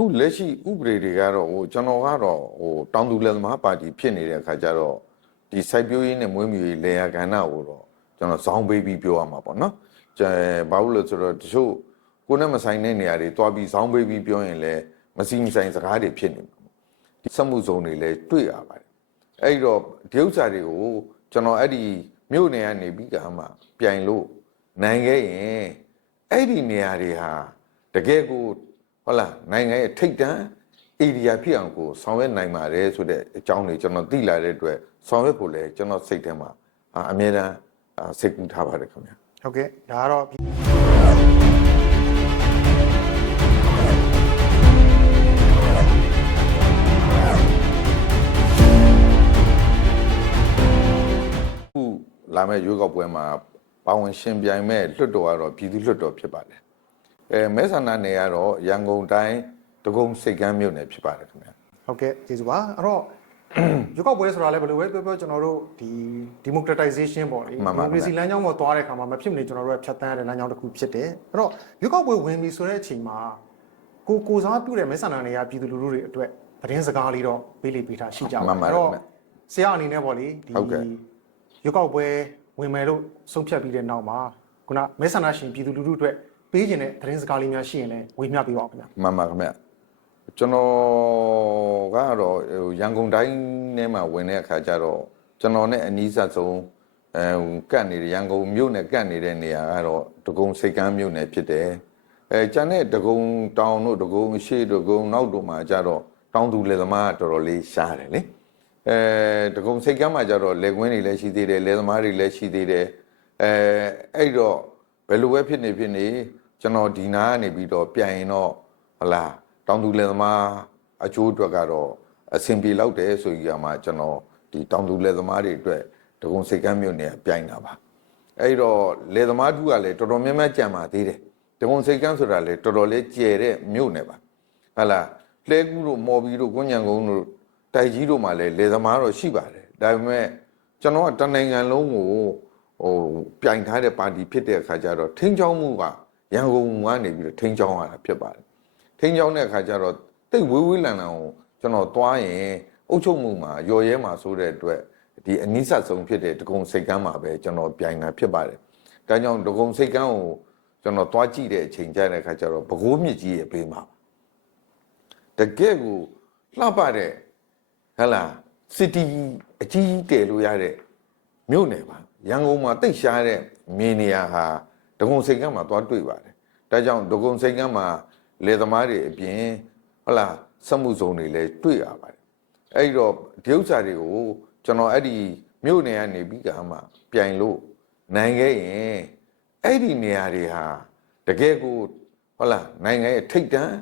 အခုလက်ရှိဥပဒေတွေကတော့ဟိုကျွန်တော်ကတော့ဟိုတောင်သူလယ်သမားပါတီဖြစ်နေတဲ့အခါကျတော့ဒီစိုက်ပျိုးရေးနဲ့မွေးမြူရေးလေယာကဏ္ဍကိုတော့ကျွန်တော်ဇောင်းပေးပြီးပြောရမှာပေါ့နော်ကျဲဘာလို့လဲဆိုတော့တချို့ကိုယ်နဲ့မဆိုင်တဲ့နေရာတွေတွားပြီးဇောင်းပေးပြီးပြောရင်လည်းမစီမဆိုင်စကားတွေဖြစ်နေမှာပေါ့ဒီစက်မှုစုံတွေလည်းတွေ့ရပါတယ်အဲ့တော့ဒီဥစ္စာတွေကိုကျွန်တော်အဲ့ဒီမြို့နယ်ကနေပြီးကမှပြိုင်လို့နိုင်ခဲ့ရင်အဲ့ဒီနေရာတွေဟာတကယ်ကို ဟုတ်လားနိုင်ငံရဲ့ထိတ်တန့်ဧရိယာဖြစ်အောင်ကိုဆောင်ရွက်နိုင်ပါတယ်ဆိုတဲ့အကြောင်းတွေကျွန်တော်သိလာတဲ့အတွက်ဆောင်ရွက်ဖို့လဲကျွန်တော်စိတ်ထဲမှာအာအမြဲတမ်းအာစိတ်ကူးထားပါတယ်ခင်ဗျာဟုတ်ကဲ့ဒါကတော့ခုလာမယ့်ရွေးကောက်ပွဲမှာပါဝင်ရှင်ပြိုင်မဲ့လွှတ်တော်ကတော့ပြည်သူလွှတ်တော်ဖြစ်ပါတယ် အဲမဲဆန္ဒနယ်ကတော့ရန်ကုန်တိုင်းဒဂုံစိတ်ကမ်းမြို့နယ်ဖြစ်ပါတယ်ခင်ဗျာဟုတ်ကဲ့ကျေးဇူးပါအဲ့တော့ရွေးကောက်ပွဲဆိုတာလည်းဘယ်လိုပဲပြောပြောကျွန်တော်တို့ဒီ democratization ပေါ့လေမှန်ပါဒီမိုကရေစီလမ်းကြောင်းပေါ်သွားတဲ့အခါမှာမဖြစ်မနေကျွန်တော်တို့ကဖြတ်တန်းရတဲ့လမ်းကြောင်းတစ်ခုဖြစ်တယ်အဲ့တော့ရွေးကောက်ပွဲဝင်ပြီဆိုတဲ့အချိန်မှာကိုကိုစားပြုတဲ့မဲဆန္ဒနယ်ရပြည်သူလူထုတွေအတွက်သတင်းစကားလေးတော့ပေးလိပေးထားရှိကြပါမှန်ပါတယ်ခင်ဗျဆရာအနေနဲ့ပေါ့လေဒီဟုတ်ကဲ့ရွေးကောက်ပွဲဝင်မယ်လို့ဆုံးဖြတ်ပြီးတဲ့နောက်မှာခုနမဲဆန္ဒရှင်ပြည်သူလူထုအတွက် ပေးခြင်းတဲ့သတင်းစကားလေးများရှိရင်လည်းဝေမျှပေးပါဦးခင်ဗျာမှန်ပါခင်ဗျကျွန်တော်ကတော့ဟိုရန်ကုန်တိုင်းထဲမှာဝင်တဲ့အခါကျတော့ကျွန်တော်နဲ့အနီးစပ်ဆုံးအဲကတ်နေတဲ့ရန်ကုန်မြို့နယ်ကတ်နေတဲ့နေရာကတော့ဒဂုံစိတ်ကမ်းမြို့နယ်ဖြစ်တယ်အဲကျန်တဲ့ဒဂုံတောင်တို့ဒဂုံရှေ့ဒဂုံနောက်တို့မှာကျတော့တောင်သူလယ်သမားကတော်တော်လေးရှားတယ်လေအဲဒဂုံစိတ်ကမ်းမှာကျတော့လယ်ကွင်းတွေလည်းရှိသေးတယ်လယ်သမားတွေလည်းရှိသေးတယ်အဲအဲ့တော့ဘယ်လိုပဲဖြစ်နေဖြစ်နေ ကျွန်တော်ဒီနာကနေပြီးတော့ပြန်ရင်တော့ဟလာတောင်သူလယ်သမားအကျိုးအတွက်ကတော့အဆင်ပြေလောက်တယ်ဆိုကြီးကမှကျွန်တော်ဒီတောင်သူလယ်သမားတွေအတွက်ဒဂုံစိတ်ကမ်းမြို့နယ်ကပြိုင်တာပါအဲ့တော့လယ်သမားထုကလည်းတော်တော်များများကြံပါသေးတယ်ဒဂုံစိတ်ကမ်းဆိုတာလည်းတော်တော်လေးကျယ်တဲ့မြို့နယ်ပါဟလာလှဲကူးတို့မော်ဘီတို့ကွညံကုန်းတို့တိုက်ကြီးတို့မှာလည်းလယ်သမားတော့ရှိပါတယ်ဒါပေမဲ့ကျွန်တော်ကတနိုင်ငံလုံးကိုဟိုပြိုင်ထားတဲ့ပါတီဖြစ်တဲ့အခါကျတော့ထိန်းချောင်းမှုက ရန်ကုန်ကနေပြီးတော့ထိန်းချောင်းရတာဖြစ်ပါတယ်ထိန်းချောင်းတဲ့အခါကျတော့တိတ်ဝေးဝေးလန်လန်ကိုကျွန်တော်သွားရင်အုပ်ချုပ်မှုမှာရော်ရဲမှာဆိုတဲ့အတွက်ဒီအနိစ္စဆုံးဖြစ်တဲ့ဒဂုံစိတ်ကမ်းမှာပဲကျွန်တော်ပြိုင်တာဖြစ်ပါတယ်။ဒါကြောင့်ဒဂုံစိတ်ကမ်းကိုကျွန်တော်သွားကြည့်တဲ့အချိန်ကျတဲ့အခါကျတော့ပဲခူးမြစ်ကြီးရဲ့ဘေးမှာတကယ့်ကိုလှပတဲ့ဟလာစီတီအကြီးတည်လို့ရတဲ့မြို့နယ်ပါရန်ကုန်မှာတိတ်ရှားတဲ့မြေနေရာဟာ ဒဂုံစိတ်ကမ်းမှာသွားတွေ့ပါတယ်။ဒါကြောင့်ဒဂုံစိတ်ကမ်းမှာလေသမားတွေအပြင်ဟုတ်လားစက်မှုဇုံတွေလည်းတွေ့ရပါတယ်အဲ့တော့ဒီဥစ္စာတွေကိုကျွန်တော်အဲ့ဒီမြို့နယ်ကနေပြီးကမှပြိုင်လို့နိုင်ခဲ့ရင်အဲ့ဒီနေရာတွေဟာတကယ်ကိုဟုတ်လားနိုင်ငံရဲ့ထိတ်တန့်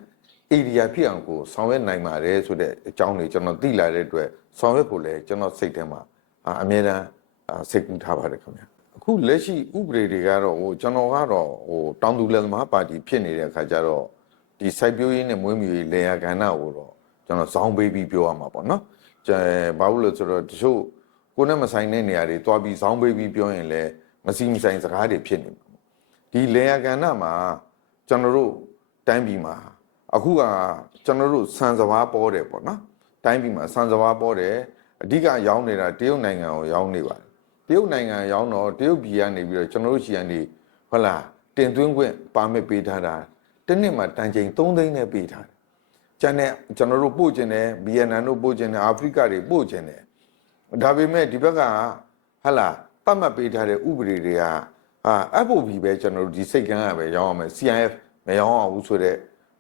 ဧရိယာဖြစ်အောင်ကိုဆောင်ရွက်နိုင်ပါတယ်ဆိုတဲ့အကြောင်းတွေကျွန်တော်သိလာတဲ့အတွက်ဆောင်ရွက်ဖို့လည်းကျွန်တော်စိတ်ထဲမှာအာအမြဲတမ်းအာစိတ်ကူးထားပါတယ်ခင်ဗျာ အခုလက်ရှိဥပဒေတွေကတော့ဟိုကျွန်တော်ကတော့ဟိုတောင်သူလယ်သမားပါတီဖြစ်နေတဲ့အခါကျတော့ဒီစိုက်ပျိုးရေးနဲ့မွေးမြူရေးလေယာကဏ္ဍကိုတော့ကျွန်တော်ဇောင်းပေးပြီးပြောရမှာပေါ့နော်။ကျဲဘာလို့လဲဆိုတော့တချို့ကိုယ်နဲ့မဆိုင်တဲ့နေရာတွေတွားပြီးဇောင်းပေးပြီးပြောရင်လည်းမစီမဆိုင်စကားတွေဖြစ်နေမှာပေါ့။ဒီလေယာကဏ္ဍမှာကျွန်တော်တို့တိုင်းပြည်မှာအခုကကျွန်တော်တို့စံစဘာပေါ်တယ်ပေါ့နော်။တိုင်းပြည်မှာစံစဘာပေါ်တယ်အဓိကရောင်းနေတာတရုတ်နိုင်ငံကိုရောင်းနေပါတယ်။ တရုတ်နိုင်ငံရောင်းတော့တရုတ်ပြည်ကနေပြီးတော့ကျွန်တော်တို့ရှီကနေဟုတ်လားတင်သွင်းခွင့်ပါမစ်ပေးထားတာတစ်နှစ်မှာတန်ချိန်3သိန်းနဲ့ပေးထားတယ်။ကျန်တဲ့ကျွန်တော်တို့ပို့ခြင်းတယ်ဗီယက်နမ်တို့ပို့ခြင်းတယ်အာဖရိကတွေပို့ခြင်းတယ်။ဒါပေမဲ့ဒီဘက်ကဟာလာပတ်မှတ်ပေးထားတဲ့ဥပဒေတွေကအာ FOB ပဲကျွန်တော်တို့ဒီစိတ်ကန်းကပဲရောင်းအောင်မယ် CIF မရောင်းအောင်ဘူးဆိုတဲ့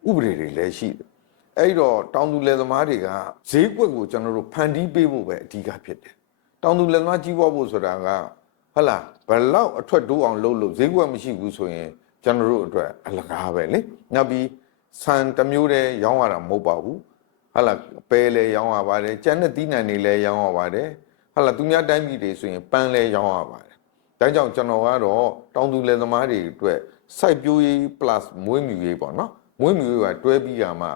ဥပဒေတွေလည်းရှိတယ်။အဲ့တော့တောင်သူလယ်သမားတွေကဈေးကွက်ကိုကျွန်တော်တို့ဖန်တီးပေးဖို့ပဲအဓိကဖြစ်တယ်။ တောင်သူလယ်သမားကြီးပွားဖို့ဆိုတာကဟုတ်လားဘယ်လောက်အထွက်တိုးအောင်လုပ်လို့ဈေးကွက်မရှိဘူးဆိုရင်ကျွန်တော်တို့အတွက်အလကားပဲလေနောက်ပြီးဆန်တစ်မျိုးတည်းရောင်းရတာမဟုတ်ပါဘူးဟာလာပဲလဲရောင်းရပါတယ်ကြမ်းတဲ့သီးနှံတွေလည်းရောင်းရပါတယ်ဟာလာသူများတိုင်းပြည်တွေဆိုရင်ပန်းလဲရောင်းရပါတယ်ဒါကြောင့်ကျွန်တော်ကတော့တောင်သူလယ်သမားတွေအတွက်စိုက်ပျိုးရေး plus မွေးမြူရေးပေါ့နော်မွေးမြူရေးကတွဲပြီးရမှ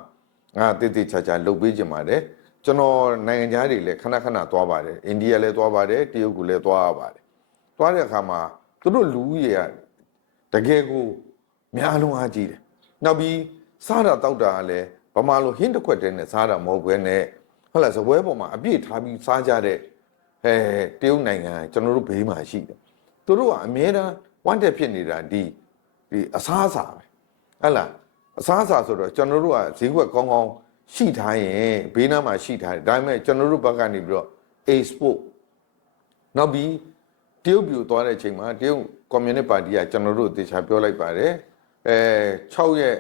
ငါတိတိချာချာလုပ်ပေးကြပါတယ် ကျွန်တော်နိုင်ငံသားတွေလည်းခဏခဏသွားပါတယ်အိန္ဒိယလည်းသွားပါတယ်တရုတ်ကလည်းသွားရပါတယ်သွားတဲ့အခါမှာသူတို့လူဦးရေကတကယ်ကိုများလုံးအားကြီးတယ်။နောက်ပြီးစားတာတောက်တာကလည်းဗမာလိုဟင်းတစ်ခွက်တည်းနဲ့စားတာမဟုတ်ဘဲနဲ့ဟုတ်လားစပွဲပေါ်မှာအပြည့်ထားပြီးစားကြတဲ့အဲတရုတ်နိုင်ငံကျွန်တော်တို့ဘေးမှာရှိတယ်သူတို့ကအမြဲတမ်းဝမ်းတက်ဖြစ်နေတာဒီဒီအစားအစာပဲဟုတ်လားအစားအစာဆိုတော့ကျွန်တော်တို့ကဈေးကွက်ကောင်းကောင်း ရှိထားရင်ဘေးနားမှာရှိထားတယ်ဒါပေမဲ့ကျွန်တော်တို့ဘက်ကနေပြီးတော့ export နောက်ပြီးတရုတ်ပြည်သွားတဲ့အချိန်မှာတရုတ်ကွန်မြူနစ်ပါတီကကျွန်တော်တို့တေချာပြောလိုက်ပါတယ်အဲ6ရက်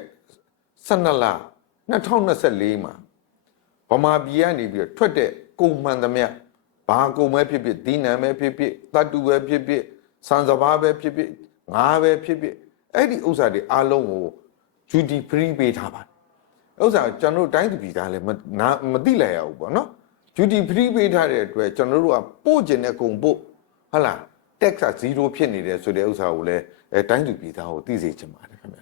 12လ2024မှာဗမာပြည်ကနေပြီးတော့ထွက်တဲ့ကုန်မှန်သမျှဘာကုန်ပဲဖြစ်ဖြစ်ဒီနံပဲဖြစ်ဖြစ်တတ်တူပဲဖြစ်ဖြစ်စံစဘာပဲဖြစ်ဖြစ်ငါးပဲဖြစ်ဖြစ်အဲ့ဒီဥစ္စာတွေအားလုံးကို duty free ပေးထားပါတယ် ဥစ္စာကျွန်တော်တို့တိုင်းသူပြည်သားလည်းမနာမသိလိုက်ရဘူးပေါ့နော် duty free ပေးထားတဲ့အတွက်ကျွန်တော်တို့ကပို့ကျင်တဲ့ကုန်ပို့ဟုတ်လား tax က0ဖြစ်နေတယ်ဆိုတဲ့ဥစ္စာကိုလည်းအဲတိုင်းသူပြည်သားကိုသိစေချင်ပါတယ်ခင်ဗျာ